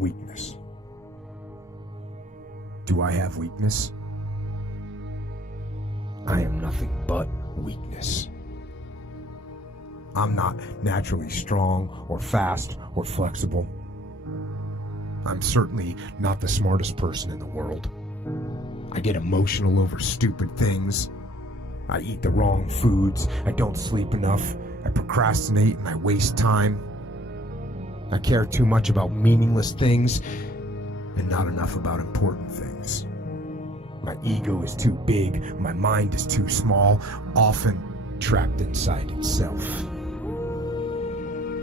weakness. Do I have weakness? I am nothing but weakness. I'm not naturally strong or fast or flexible. I'm certainly not the smartest person in the world. I get emotional over stupid things. I eat the wrong foods. I don't sleep enough. I procrastinate and I waste time. I care too much about meaningless things and not enough about important things. My ego is too big. My mind is too small, often trapped inside itself.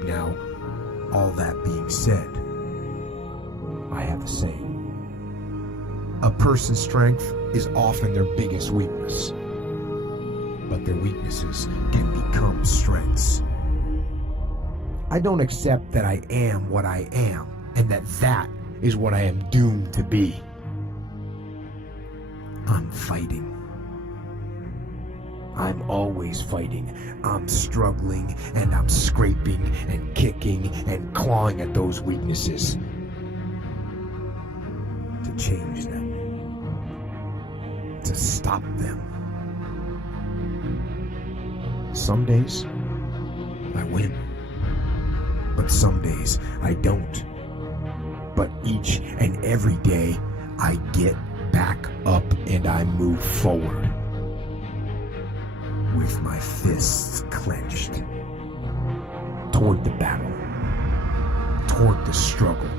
Now, all that being said, I have a saying. A person's strength is often their biggest weakness, but their weaknesses can become strengths. I don't accept that I am what I am, and that is what I am doomed to be. I'm fighting. I'm always fighting. I'm struggling, and I'm scraping and kicking and clawing at those weaknesses to change them, to stop them. Some days I win, but some days I don't. But each and every day I get back up and I move forward with my fists clenched toward the battle, toward the struggle.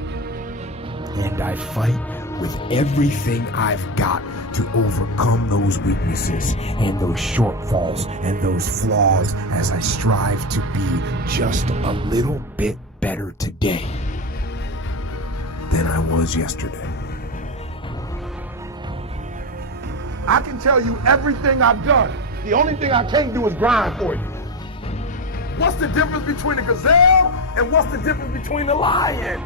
And I fight with everything I've got to overcome those weaknesses and those shortfalls and those flaws as I strive to be just a little bit better today than I was yesterday. I can tell you everything I've done. The only thing I can't do is grind for you. What's the difference between a gazelle and what's the difference between a lion?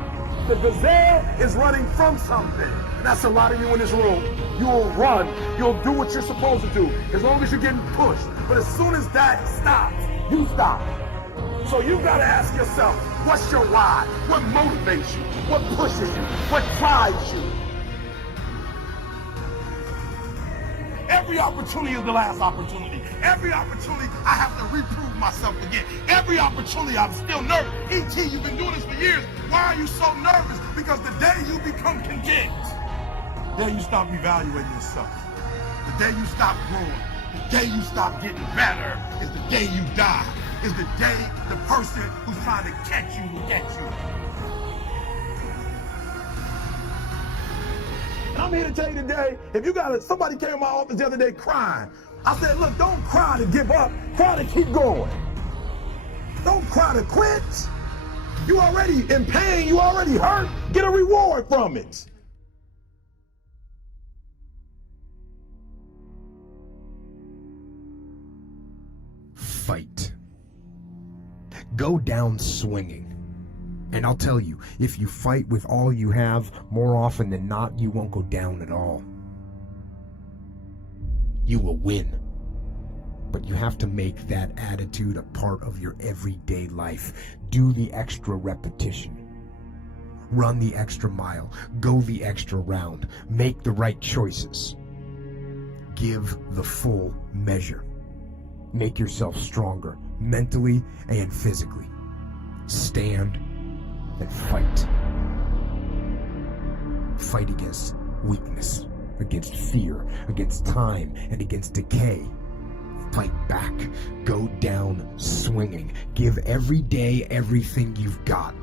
The gazelle is running from something. And that's a lot of you in this room. You'll run. You'll do what you're supposed to do as long as you're getting pushed. But as soon as that stops, you stop. So you've got to ask yourself, what's your why? What motivates you? What pushes you? What drives you? Every opportunity is the last opportunity. Every opportunity, I have to reprove myself again. Every opportunity, I'm still nervous. E.T., you've been doing this for years. Why are you so nervous? Because the day you become content, the day you stop evaluating yourself, the day you stop growing, the day you stop getting better is the day you die. Is the day the person who's trying to catch you will get you. And I'm here to tell you today, if you got somebody came to my office the other day crying. I said, look, don't cry to give up, cry to keep going. Don't cry to quit. You already in pain, you already hurt, get a reward from it. Fight. Go down swinging. And I'll tell you, if you fight with all you have, more often than not, you won't go down at all. You will win. But you have to make that attitude a part of your everyday life. Do the extra repetition. Run the extra mile. Go the extra round. Make the right choices. Give the full measure. Make yourself stronger, mentally and physically. Stand and fight. Fight against weakness, against fear, against time, and against decay. Fight back. Go down swinging. Give every day everything you've got.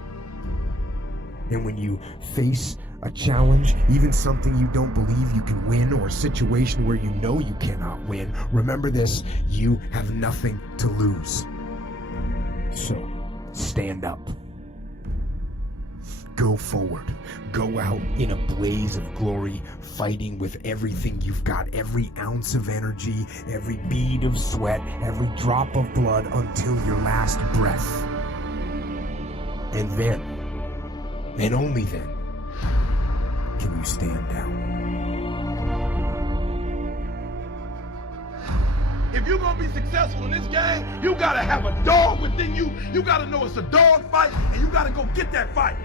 And when you face a challenge, even something you don't believe you can win, or a situation where you know you cannot win, remember this: you have nothing to lose. So, stand up. Go forward. Go out in a blaze of glory, fighting with everything you've got, every ounce of energy, every bead of sweat, every drop of blood, until your last breath. And then, and only then, can you stand down. If you're gonna be successful in this game, you gotta have a dog within you. You gotta know it's a dog fight, and you gotta go get that fight.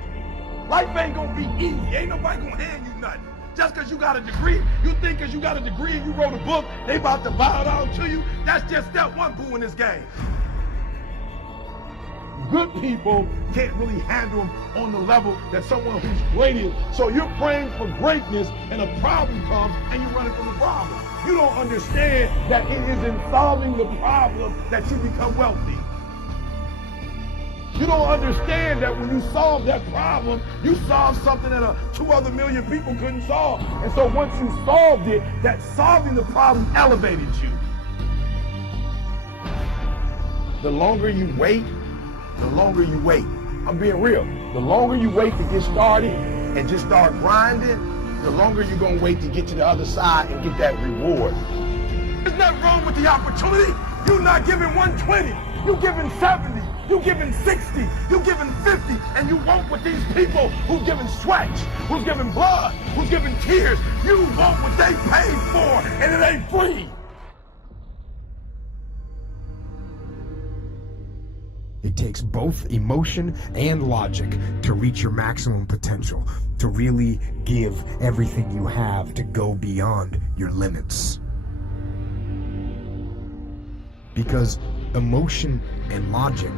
Life ain't gonna be easy. Ain't nobody gonna hand you nothing. Just because you got a degree, you think because you got a degree and you wrote a book, they about to bow down to you. That's just step one, boo, in this game. Good people can't really handle them on the level that someone who's great is. So you're praying for greatness and a problem comes and you're running from the problem. You don't understand that it is in solving the problem that you become wealthy. You don't understand that when you solve that problem, you solve something that 2 other million people couldn't solve. And so once you solved it, that solving the problem elevated you. The longer you wait, the longer you wait. I'm being real. The longer you wait to get started and just start grinding, the longer you're going to wait to get to the other side and get that reward. There's nothing wrong with the opportunity. You're not giving 120. You're giving 70. You're giving 60. You're giving 50. And you want what these people who's giving sweat, who's giving blood, who's giving tears, you want what they paid for, and it ain't free. It takes both emotion and logic to reach your maximum potential, to really give everything you have, to go beyond your limits. Because emotion and logic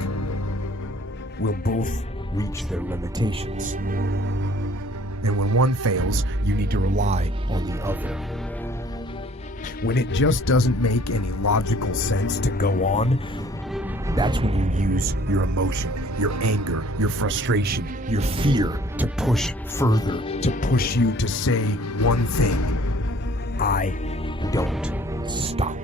will both reach their limitations. And when one fails, you need to rely on the other. When it just doesn't make any logical sense to go on, that's when you use your emotion, your anger, your frustration, your fear to push further, to push you to say one thing: I don't stop.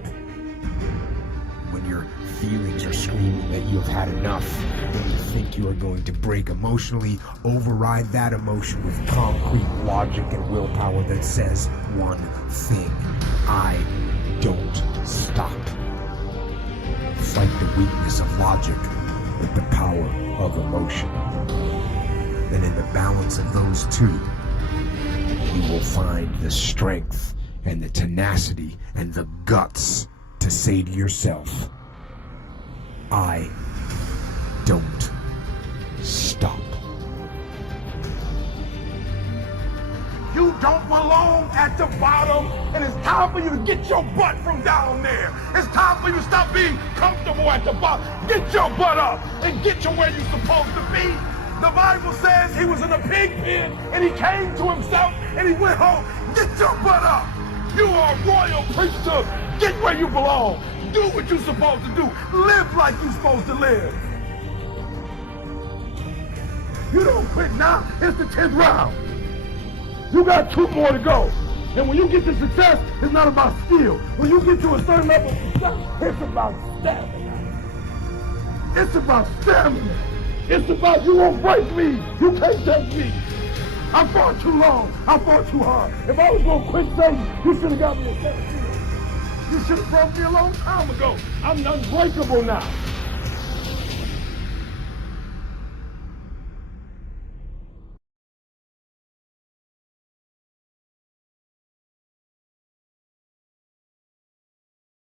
When your feelings are screaming that you have had enough, when you think you are going to break emotionally, override that emotion with concrete logic and willpower that says one thing: I don't stop. Fight the weakness of logic with the power of emotion. And in the balance of those two, you will find the strength and the tenacity and the guts to say to yourself, I don't stop. You don't belong at the bottom, and it's time for you to get your butt from down there. It's time for you to stop being comfortable at the bottom. Get your butt up and get to where you're supposed to be. The Bible says he was in a pig pen, and he came to himself, and he went home. Get your butt up. You are a royal priesthood. Get where you belong. Do what you're supposed to do. Live like you're supposed to live. You don't quit now. It's the 10th round. You got 2 more to go. And when you get to success, it's not about skill. When you get to a certain level of success, it's about stamina. It's about stamina. It's about you won't break me. You can't take me. I fought too long. I fought too hard. If I was going to quit Satan, you should have got me a 17. You should have broke me a long time ago. I'm unbreakable now.